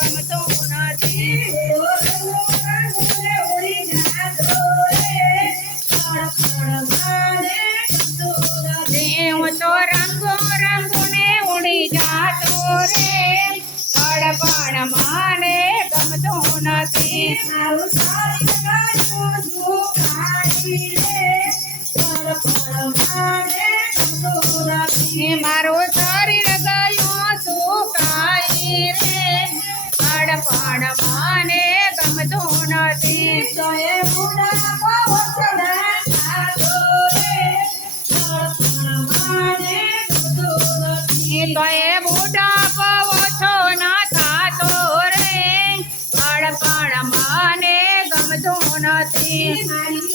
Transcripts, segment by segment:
ગમતું નથી હું તો રંગો રંગુને ઉડી જાતો રે અડપણ માને ગમતું નથી ને મારું અડપણ માને ગમતું નથી એ તો એ બુઢા પવો છો ના થાતો રે અડપણ માને ગમતું નથી મારી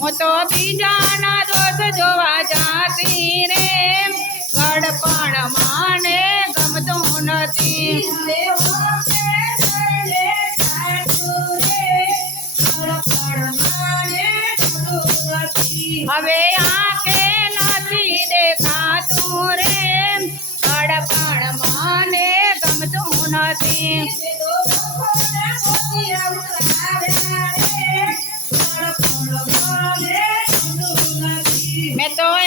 હું તો બીજાના દોષ જોવા જાતી રે. ગડપણ માને ગમતું નથી. હવે આંખે નથી દેખાતું રે. ગડપણ માને ગમતું નથી. Me toca